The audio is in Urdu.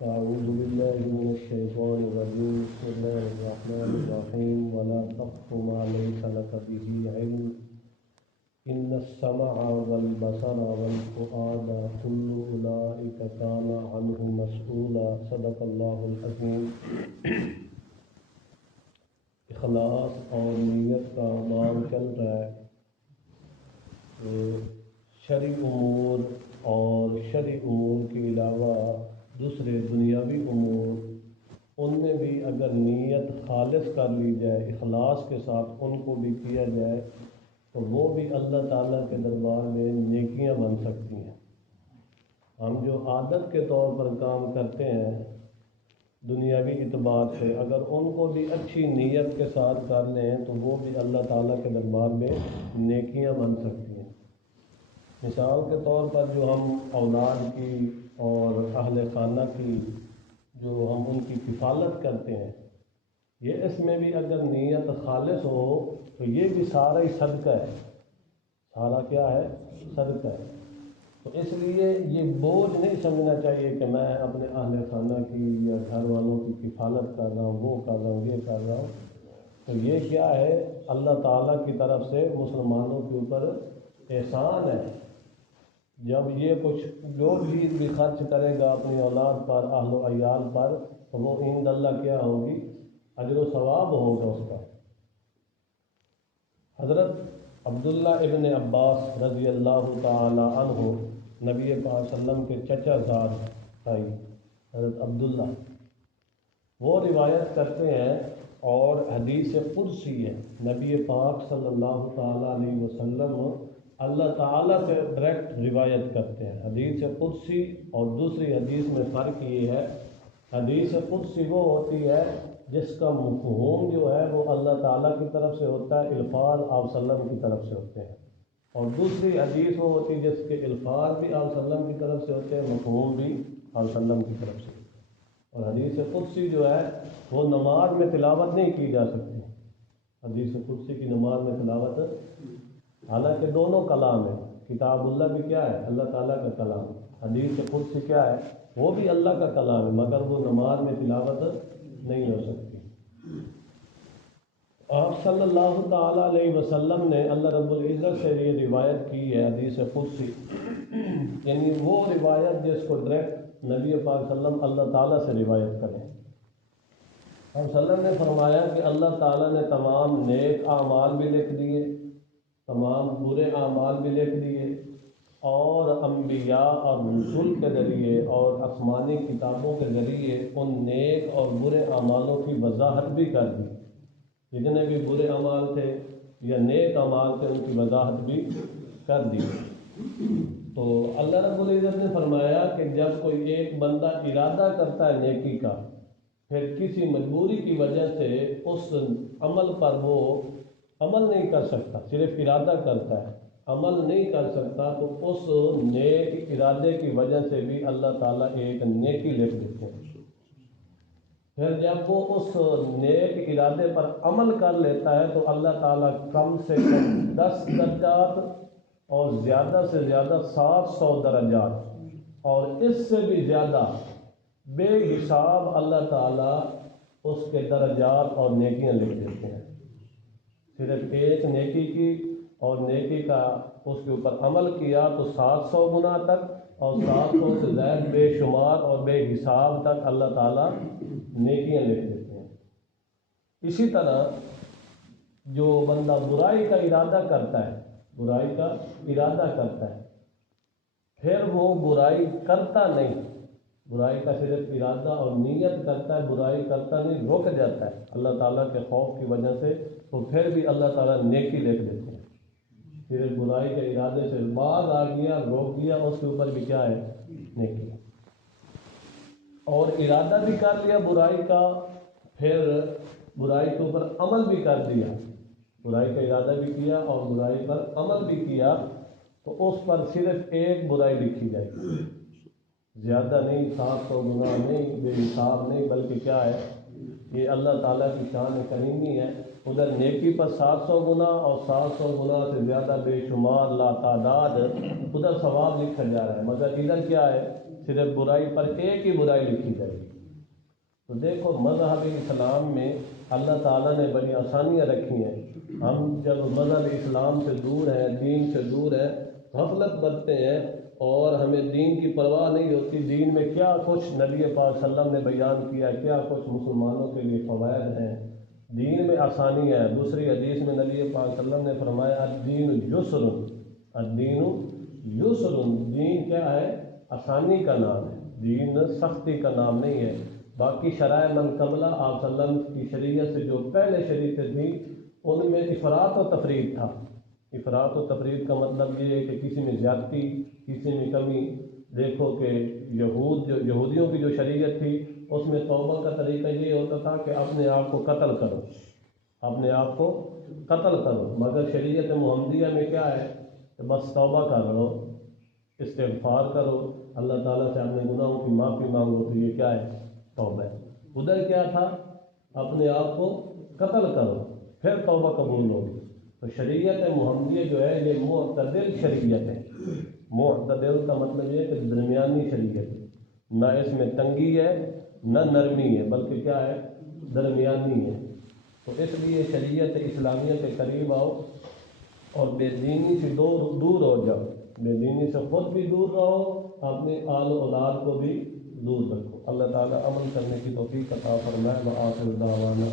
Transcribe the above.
أعوذ بالله من الشيطان الرجيم بسم الله الرحمن الرحيم ولا تقف ما ليس لك به علم إن السمع والبصر والفؤاد كل أولئك كان عنه مسؤولا صدق الله العظيم۔ اخلاص اور نیت کا باب چل رہا ہے کہ شرعی امور اور شرعی امور کے علاوہ دوسرے دنیاوی امور ان میں بھی اگر نیت خالص کر لی جائے، اخلاص کے ساتھ ان کو بھی کیا جائے تو وہ بھی اللہ تعالیٰ کے دربار میں نیکیاں بن سکتی ہیں۔ ہم جو عادت کے طور پر کام کرتے ہیں دنیاوی اعتبار سے، اگر ان کو بھی اچھی نیت کے ساتھ کر لیں تو وہ بھی اللہ تعالیٰ کے دربار میں نیکیاں بن سکتی ہیں۔ مثال کے طور پر جو ہم اولاد کی اور اہل خانہ کی جو ہم ان کی کفالت کرتے ہیں، یہ اس میں بھی اگر نیت خالص ہو تو یہ بھی سارا ہی صدقہ ہے، سارا کیا ہے؟ صدقہ ہے۔ تو اس لیے یہ بوجھ نہیں سمجھنا چاہیے کہ میں اپنے اہل خانہ کی یا گھر والوں کی کفالت کر رہا ہوں، وہ کر رہا ہوں، یہ کر رہا ہوں۔ تو یہ کیا ہے؟ اللہ تعالیٰ کی طرف سے مسلمانوں کے اوپر احسان ہے۔ جب یہ کچھ جو بھی خرچ کرے گا اپنی اولاد پر، اہل و عیال پر، تو وہ عند اللہ کیا ہوگی؟ اجر و ثواب ہوگا اس کا۔ حضرت عبداللہ ابن عباس رضی اللہ تعالی عنہ نبی پاک صلی اللہ علیہ وسلم کے چچا زاد بھائی حضرت عبداللہ، وہ روایت کرتے ہیں اور حدیث قدسی ہے۔ نبی پاک صلی اللہ تعالی علیہ وسلم اللہ تعالیٰ سے ڈائریکٹ روایت کرتے ہیں۔ حدیث قدسی اور دوسری حدیث میں فرق یہ ہے، حدیث قدسی وہ ہوتی ہے جس کا مفہوم جو ہے وہ اللہ تعالیٰ کی طرف سے ہوتا ہے، الفاظ آپ صلی اللہ علیہ وسلم کی طرف سے ہوتے ہیں، اور دوسری حدیث وہ ہوتی ہے جس کے الفاظ بھی آپ صلی اللہ علیہ وسلم کی طرف سے ہوتے ہیں، مفہوم بھی آپ صلی اللہ علیہ وسلم کی طرف سے۔ اور حدیث قدسی جو ہے وہ نماز میں تلاوت نہیں کی جا سکتی۔ حدیث قدسی کی نماز میں تلاوت، حالانکہ دونوں کلام ہیں، کتاب اللہ بھی کیا ہے؟ اللہ تعالیٰ کا کلام۔ حدیث قدسی کیا ہے؟ وہ بھی اللہ کا کلام ہے، مگر وہ نماز میں تلاوت نہیں ہو سکتی۔ آپ صلی اللہ تعالیٰ علیہ وسلم نے اللہ رب العزت سے یہ روایت کی ہے حدیث قدسی، یعنی وہ روایت جس کو ڈائریکٹ نبی پاک صلی اللہ علیہ وسلم اللہ تعالیٰ سے روایت کریں۔ آپ صلی اللہ علیہ وسلم نے فرمایا کہ اللہ تعالیٰ نے تمام نیک اعمال بھی لکھ دیے، تمام برے اعمال بھی لکھ دیے، اور انبیاء اور رسول کے ذریعے اور آسمانی کتابوں کے ذریعے ان نیک اور برے اعمالوں کی وضاحت بھی کر دی۔ جتنے بھی برے اعمال تھے یا نیک اعمال تھے ان کی وضاحت بھی کر دی۔ تو اللہ رب العزت نے فرمایا کہ جب کوئی ایک بندہ ارادہ کرتا ہے نیکی کا، پھر کسی مجبوری کی وجہ سے اس عمل پر وہ عمل نہیں کر سکتا، صرف ارادہ کرتا ہے، عمل نہیں کر سکتا، تو اس نیک ارادے کی وجہ سے بھی اللہ تعالیٰ ایک نیکی لکھ دیتے ہیں۔ پھر جب وہ اس نیک ارادے پر عمل کر لیتا ہے تو اللہ تعالیٰ کم سے کم 10 درجات اور زیادہ سے زیادہ 700 درجات اور اس سے بھی زیادہ بے حساب اللہ تعالیٰ اس کے درجات اور نیکیاں لکھ دیتے ہیں۔ صرف ایک نیکی کی اور نیکی کا اس کے اوپر عمل کیا تو 700 گنا تک، اور 700 سے زائد بے شمار اور بے حساب تک اللہ تعالیٰ نیکیاں لکھ دیتے ہیں۔ اسی طرح جو بندہ برائی کا ارادہ کرتا ہے، برائی کا ارادہ کرتا ہے، پھر وہ برائی کرتا نہیں، برائی کا صرف ارادہ اور نیت کرتا ہے، برائی کرتا نہیں، رک جاتا ہے اللہ تعالیٰ کے خوف کی وجہ سے، تو پھر بھی اللہ تعالیٰ نیکی لکھ دیتے ہیں۔ صرف برائی کے ارادے سے باز آ گیا، روک گیا، اس کے اوپر بھی کیا ہے؟ نیکی۔ اور ارادہ بھی کر لیا برائی کا، پھر برائی کے اوپر عمل بھی کر دیا، برائی کا ارادہ بھی کیا اور برائی پر عمل بھی کیا، تو اس پر صرف ایک برائی لکھی جائے گی، زیادہ نہیں، 700 گنا نہیں، بے حساب نہیں، بلکہ کیا ہے؟ یہ اللہ تعالیٰ کی شان کریمی ہے. ادھر نیکی پر 700 گنا اور 700 گنا سے زیادہ بے شمار لا تعداد ادھر ثواب لکھا جا رہا ہے، مگر ادھر کیا ہے، صرف برائی پر ایک ہی برائی لکھی جائے گی. تو دیکھو مذہب اسلام میں اللہ تعالیٰ نے بڑی آسانیاں رکھی ہیں. ہم جب مذہب اسلام سے دور ہیں، دین سے دور ہیں، غفلت برتتے ہیں اور ہمیں دین کی پرواہ نہیں ہوتی. دین میں کیا کچھ نبی پاک صلی اللہ علیہ وسلم نے بیان کیا، کیا کچھ مسلمانوں کے لیے فوائد ہیں، دین میں آسانی ہے. دوسری حدیث میں نبی پاک صلی اللہ علیہ وسلم نے فرمایا الدین یسر، الدین یسر، دین کیا ہے، آسانی کا نام ہے، دین سختی کا نام نہیں ہے. باقی شرائع من قبلہ آپ صلی اللہ علیہ وسلم کی شریعت سے جو پہلے شریعتیں تھیں ان میں افراط و تفریط تھا. افراط و تفریط کا مطلب یہ ہے کہ کسی میں زیادتی، کسی میں کمی. دیکھو کہ یہودیوں کی جو شریعت تھی اس میں توبہ کا طریقہ یہ ہوتا تھا کہ اپنے آپ کو قتل کرو، اپنے آپ کو قتل کرو. مگر شریعت محمدیہ میں کیا ہے کہ بس توبہ کرو، استغفار کرو، اللہ تعالیٰ سے اپنے گناہوں کی معافی مانگو. تو یہ کیا ہے، توبہ ہے. ادھر کیا تھا، اپنے آپ کو قتل کرو پھر توبہ قبول ہوگی. تو شریعت محمدیہ جو ہے یہ معتدل شریعت ہے. معتدل کا مطلب یہ ہے کہ درمیانی شریعت ہے، نہ اس میں تنگی ہے نہ نرمی ہے، بلکہ کیا ہے، درمیانی ہے. تو اس لیے شریعت اسلامیہ کے قریب آؤ اور بے دینی سے دور ہو جاؤ. بے دینی سے خود بھی دور رہو، اپنے آل و اولاد کو بھی دور رکھو. اللہ تعالیٰ عمل کرنے کی توفیق عطا فرمائے. وآخر دعوانا